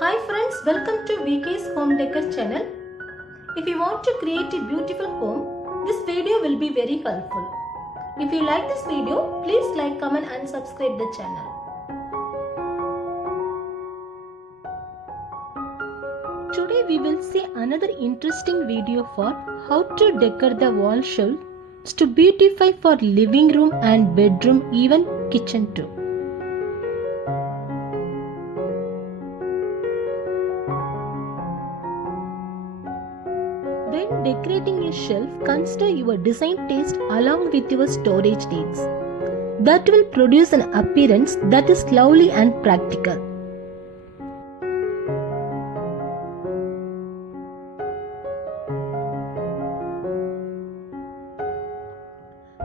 Hi friends, welcome to VK's Home Decor channel. If you want to create a beautiful home, this video will be very helpful. If you like this video, please like, comment and subscribe the channel. Today we will see another interesting video for how to decor the wall shelves to beautify for living room and bedroom, even kitchen too. When decorating a shelf, consider your design taste along with your storage needs. That will produce an appearance that is lovely and practical.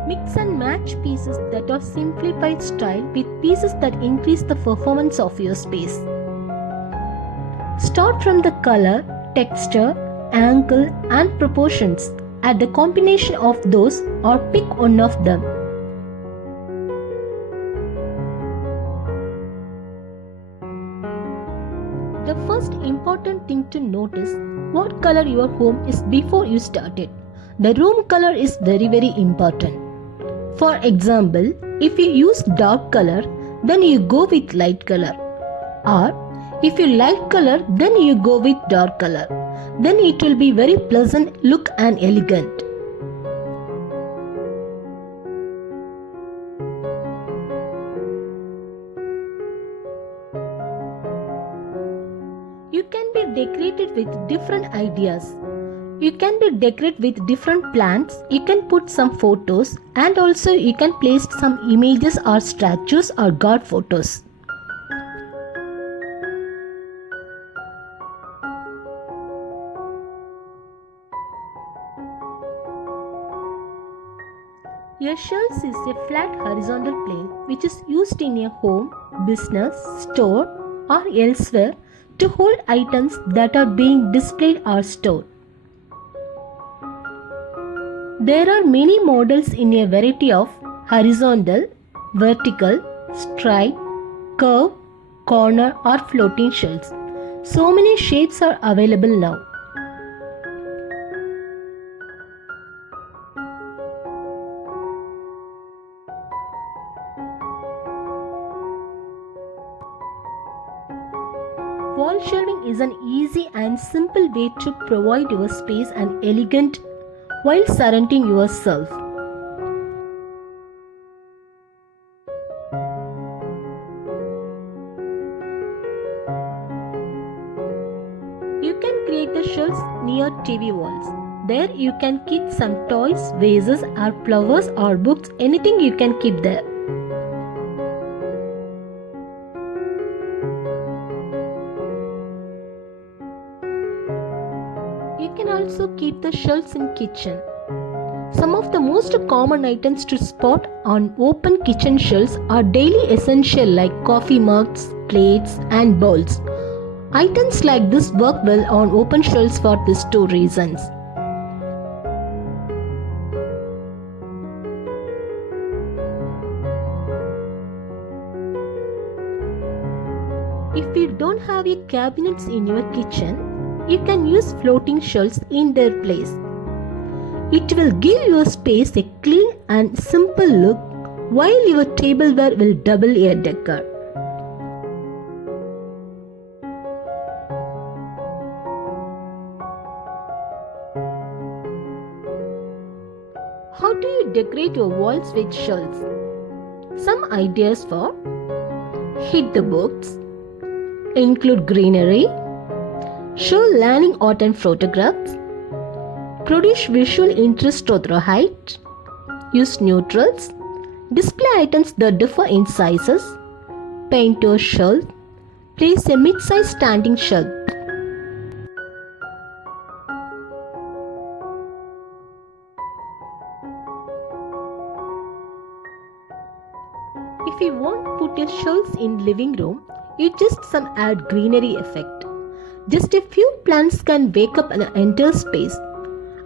Mix and match pieces that are simplified style with pieces that increase the performance of your space. Start from the color, texture, angle and proportions. Add the combination of those or pick one of them. The first important thing to notice what color your home is before you start it. The room color is very important. For example, if you use dark color, then you go with light color. Or if you light color, then you go with dark color. Then it will be very pleasant look and elegant. You can be decorated with different ideas. You can be decorated with different plants. You can put some photos and also you can place some images or statues or god photos. A shelf is a flat horizontal plane which is used in a home, business, store or elsewhere to hold items that are being displayed or stored. There are many models in a variety of horizontal, vertical, straight, curve, corner or floating shelves. So many shapes are available now. Wall shelving is an easy and simple way to provide your space and elegant while surrounding yourself. You can create the shelves near TV walls. There you can keep some toys, vases or flowers or books, anything you can keep there. You can also keep the shelves in kitchen. Some of the most common items to spot on open kitchen shelves are daily essential like coffee mugs, plates and bowls. Items like this work well on open shelves for these two reasons. If you don't have a cabinets in your kitchen, you can use floating shelves in their place. It will give your space a clean and simple look while your tableware will double a decor. How do you decorate your walls with shelves? Some ideas for: hide the books, include greenery, show learning art and photographs, produce visual interest through height, use neutrals, display items that differ in sizes, paint your shelf, place a mid-size standing shelf. If you want to put your shelves in living room, you just some add greenery effect. Just a few plants can wake up an entire space,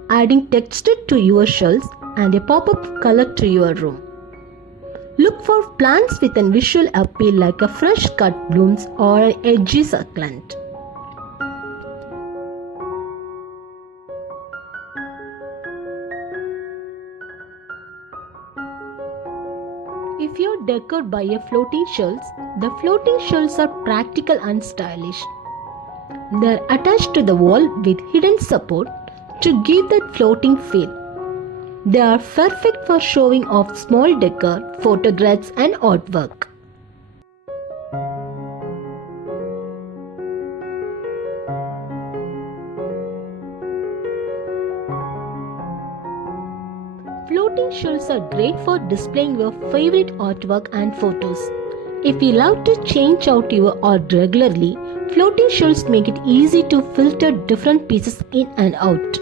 adding texture to your shelves and a pop-up color to your room. Look for plants with a visual appeal like a fresh cut blooms or an edgy succulent. If you're decorated by a floating shells, the floating shells are practical and stylish. They're attached to the wall with hidden support to give that floating feel. They are perfect for showing off small decor, photographs and artwork. Floating shells are great for displaying your favorite artwork and photos. If you love to change out your art regularly, floating shells make it easy to filter different pieces in and out.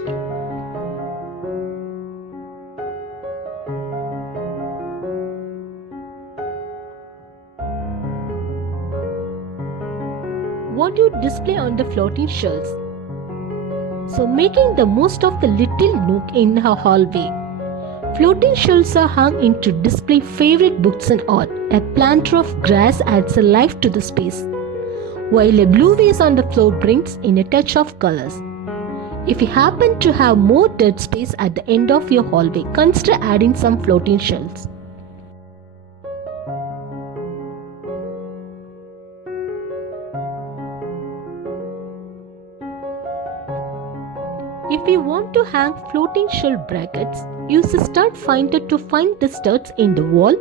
What do you display on the floating shells? So making the most of the little nook in the hallway. Floating shelves are hung in to display favorite books and art. A planter of grass adds a life to the space, while a blue vase on the floor brings in a touch of colors. If you happen to have more dead space at the end of your hallway, consider adding some floating shelves. If you want to hang floating shelf brackets, use a stud finder to find the studs in the wall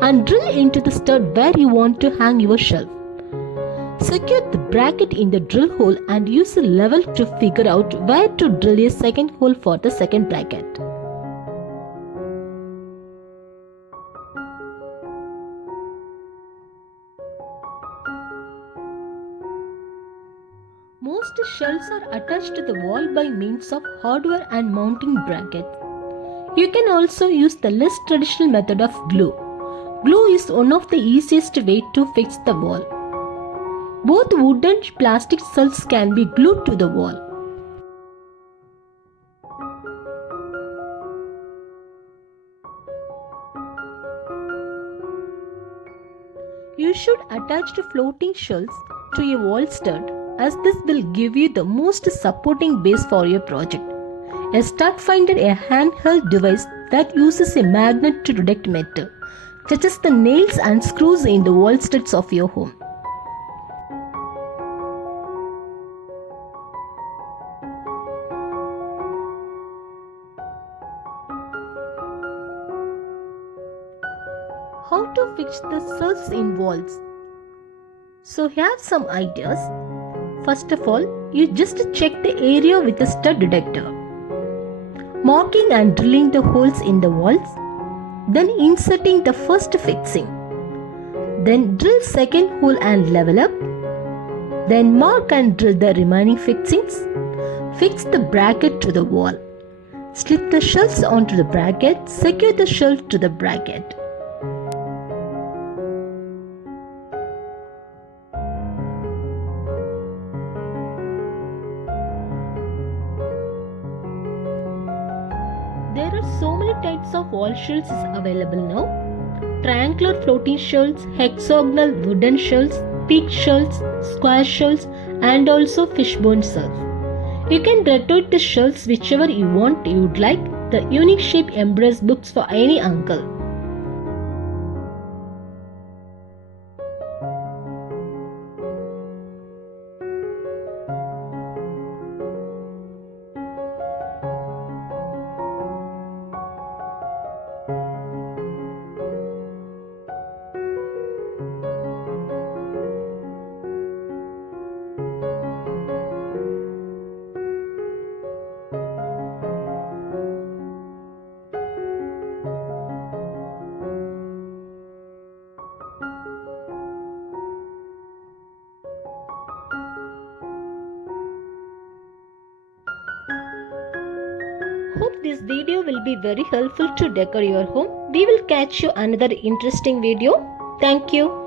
and drill into the stud where you want to hang your shelf. Secure the bracket in the drill hole and use a level to figure out where to drill a second hole for the second bracket. Most shelves are attached to the wall by means of hardware and mounting brackets. You can also use the less traditional method of glue. Glue is one of the easiest way to fix the wall. Both wood and plastic shelves can be glued to the wall. You should attach the floating shelves to a wall stud, as this will give you the most supporting base for your project. A stud finder is a handheld device that uses a magnet to detect metal, such as the nails and screws in the wall studs of your home. How to fix the shelves in walls? So here are some ideas. First of all, you just check the area with a stud detector, marking and drilling the holes in the walls, then inserting the first fixing. Then drill second hole and level up. Then mark and drill the remaining fixings. Fix the bracket to the wall. Slip the shelves onto the bracket, secure the shelf to the bracket. There are so many types of wall shelves available now. Triangular floating shelves, hexagonal wooden shelves, peak shelves, square shelves and also fishbone shelves. You can rotate the shelves whichever you want you'd like. The unique shape embraces books for any uncle. Hope this video will be very helpful to decor your home. We will catch you another interesting video. Thank you.